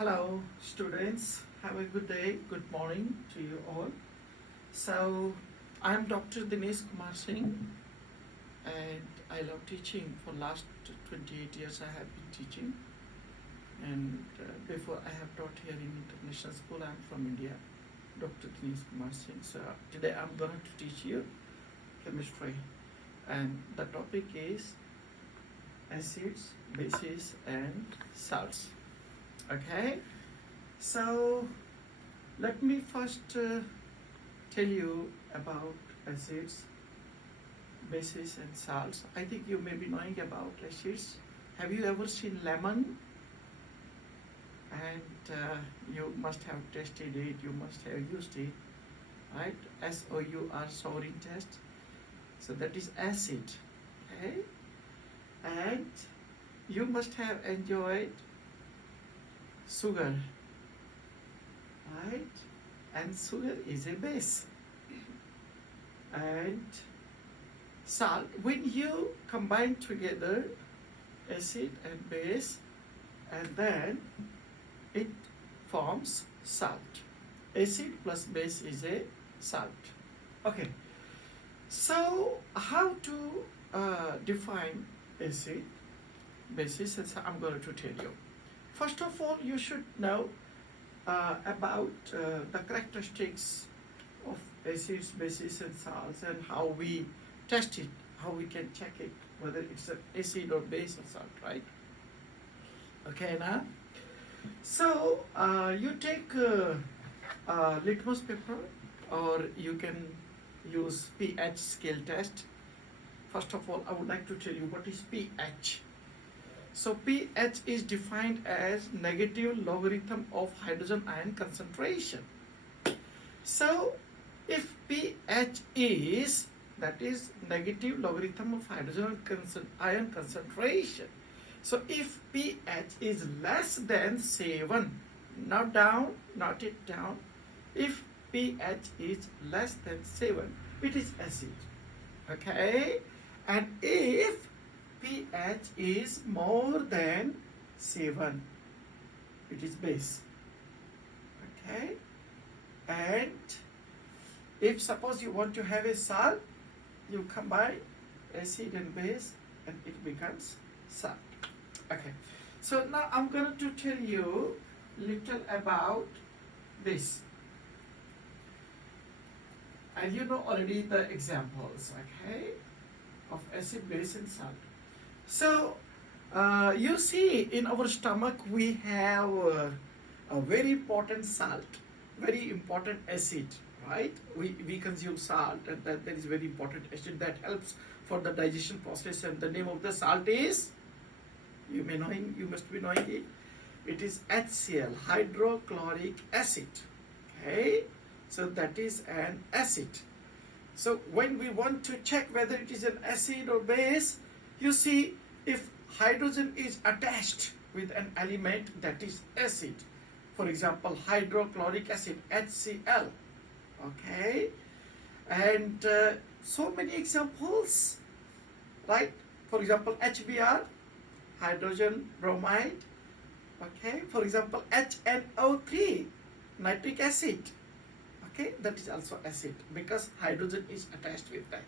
Hello, students. Have a good day. Good morning to you all. So, I'm Dr. Denis Kumar Singh, and I love teaching. For last 28 years, I have been teaching, and before I have taught here in international school. I'm from India, Dr. Denis Kumar Singh. So today I'm going to teach you chemistry, and the topic is acids, bases, and salts. Okay, so let me first tell you about acids, bases, and salts. I think you may be knowing about acids. Have you ever seen lemon? And you must have tasted it, you must have used it, right? SOUR, souring test. So that is acid, okay? And you must have enjoyed sugar, right? And sugar is a base. And salt, when you combine together acid and base, and then it forms salt. Acid plus base is a salt. Okay, so how to define acid, bases, and I'm going to tell you. First of all, you should know about the characteristics of acids, bases, and salts, and how we test it, how we can check it, whether it's an acid or base or salt, right? Okay, now, so you take litmus paper, or you can use pH scale test. First of all, I would like to tell you what is pH. So pH is defined as negative logarithm of hydrogen ion concentration. So if pH is, that is negative logarithm of hydrogen ion concentration. So if pH is less than 7, not down, not it down. If pH is less than 7, it is acid. Okay? And if pH is more than 7, it is base. Okay? And if suppose you want to have a salt, you combine acid and base and it becomes salt. Okay, so now I'm going to tell you little about this. And you know already the examples, okay, of acid, base, and salt. So you see in our stomach we have a very important salt, very important acid, right? We consume salt, and that is very important acid that helps for the digestion process, and the name of the salt is, you must be knowing it. It is HCl, hydrochloric acid. Okay, so that is an acid. So when we want to check whether it is an acid or base, you see if hydrogen is attached with an element, that is acid. For example, hydrochloric acid, HCl. Okay, and so many examples, right? For example, HBr, hydrogen bromide. Okay, for example, HNO3, nitric acid. Okay, that is also acid because hydrogen is attached with that.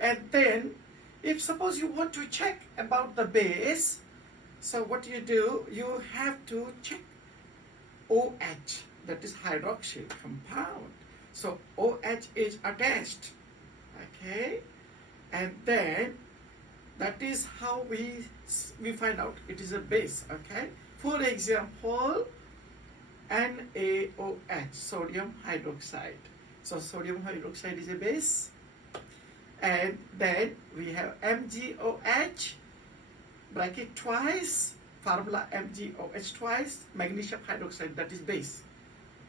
And then if suppose you want to check about the base, so what you do, you have to check OH, that is hydroxyl compound. So OH is attached, okay, and then that is how we find out it is a base, okay. For example, NaOH, sodium hydroxide. So sodium hydroxide is a base. And then we have MgOH, bracket twice, formula MgOH twice, magnesium hydroxide, that is base.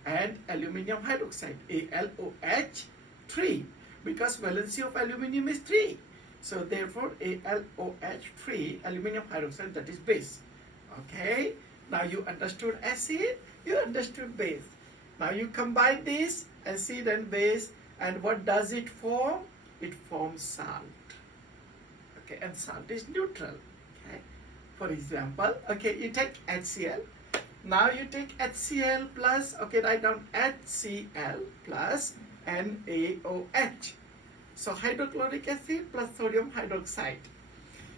And aluminium hydroxide, AlOH 3, because valency of aluminium is 3. So therefore AlOH 3, aluminium hydroxide, that is base. Okay, now you understood acid, you understood base. Now you combine this acid and base, and what does it form? It forms salt. Okay, and salt is neutral. Okay, for example, okay, you take HCl, Now you take HCl plus, okay, write down HCl plus NaOH. So hydrochloric acid plus sodium hydroxide.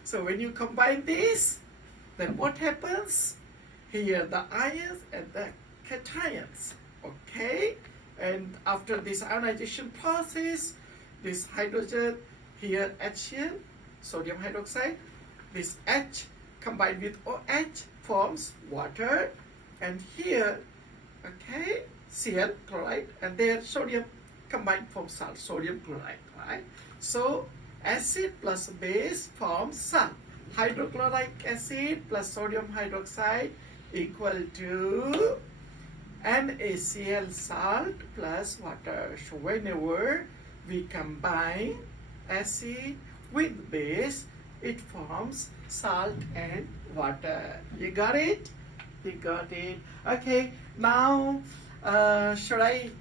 So when you combine this, then what happens? Here the ions and the cations, okay? And after this ionization process, this hydrogen, here HCl, sodium hydroxide, this H combined with OH forms water, and here, okay, Cl, chloride, and there sodium combined forms salt, sodium chloride, right? So acid plus base forms salt. Hydrochloric acid plus sodium hydroxide equal to NaCl salt plus water. So whenever we combine acid with base, it forms salt and water. You got it? You got it. Okay. Now, should I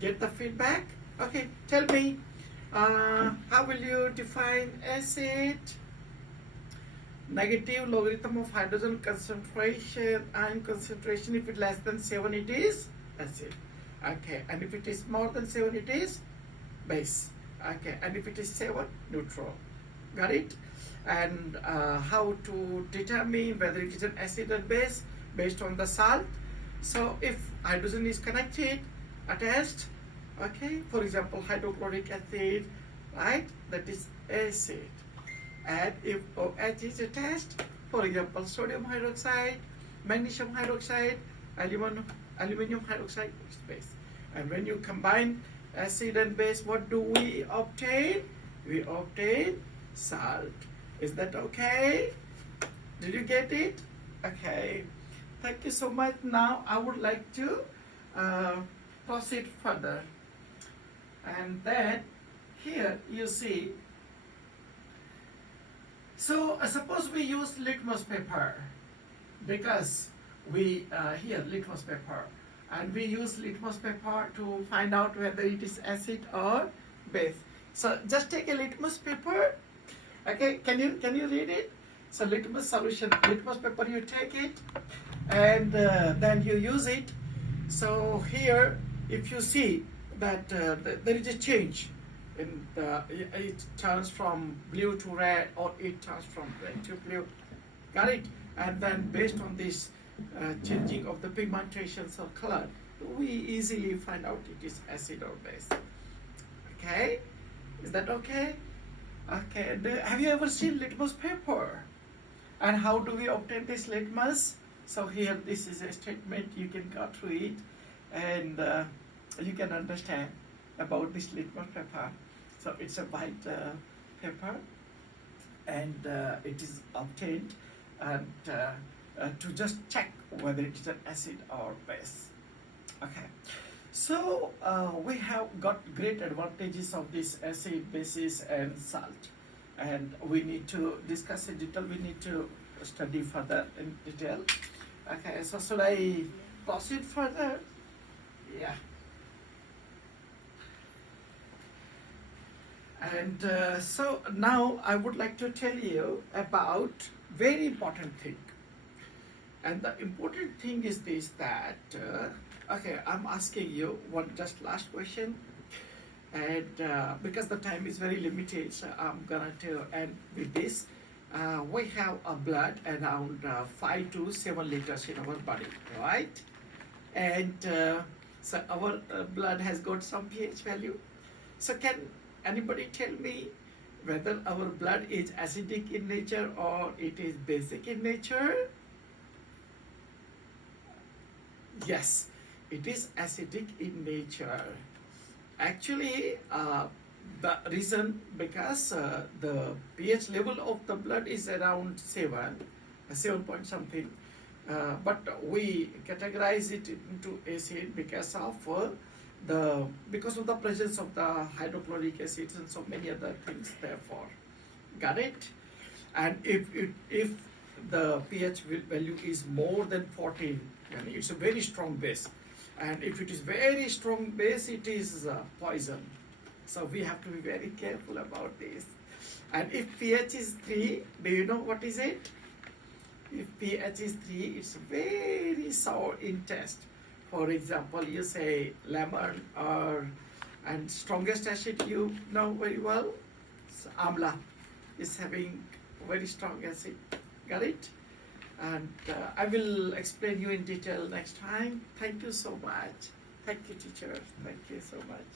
get the feedback? Okay. Tell me, how will you define acid? Negative logarithm of hydrogen concentration, ion concentration. If it less than 7, it is acid. Okay. And if it is more than 7, it is base. Okay. And if it is 7, neutral. Got it? And how to determine whether it is an acid or base based on the salt. So if hydrogen is connected, attached, okay, for example, hydrochloric acid, right, that is acid. And if OH is attached, for example, sodium hydroxide, magnesium hydroxide, aluminum hydroxide is base. And when you combine acid and base, what do we obtain? We obtain salt. Is that okay? Did you get it? Okay. Thank you so much. Now I would like to proceed further. And then here you see, so suppose we use litmus paper, because we here litmus paper, and we use litmus paper to find out whether it is acid or base. So just take a litmus paper. Okay, can you read it? So litmus solution, litmus paper, you take it, and then you use it. So here, if you see that there is a change in it turns from blue to red, or it turns from red to blue. Got it? And then based on this changing of the pigmentations or color, we easily find out it is acid or base. Okay, is that okay? Okay, have you ever seen litmus paper? And how do we obtain this litmus? So here, this is a statement, you can go through it, and you can understand about this litmus paper. So it's a white paper, and it is obtained and to just check whether it is an acid or base. Okay. So we have got great advantages of this acid, bases, and salt, and we need to discuss in detail. We need to study further in detail. Okay, so should I proceed further? Yeah. And so now I would like to tell you about very important thing. And the important thing is this, that okay, I'm asking you one just last question, and because the time is very limited, so I'm gonna to end with this. We have a blood around 5 to 7 liters in our body, right? And so our blood has got some pH value. So can anybody tell me whether our blood is acidic in nature or it is basic in nature? Yes, it is acidic in nature. Actually, the reason, because the pH level of the blood is around 7 point something, but we categorize it into acid because of the presence of the hydrochloric acids and so many other things. Therefore, got it? And if the pH value is more than 14, it's a very strong base. And if it is very strong base, it is poison. So we have to be very careful about this. And if pH is 3, do you know what is it? If pH is 3, it's very sour in taste. For example, you say lemon or and strongest acid you know very well. Amla is having very strong acid. Got it? And I will explain you in detail next time. Thank you so much. Thank you, teacher. Thank you so much.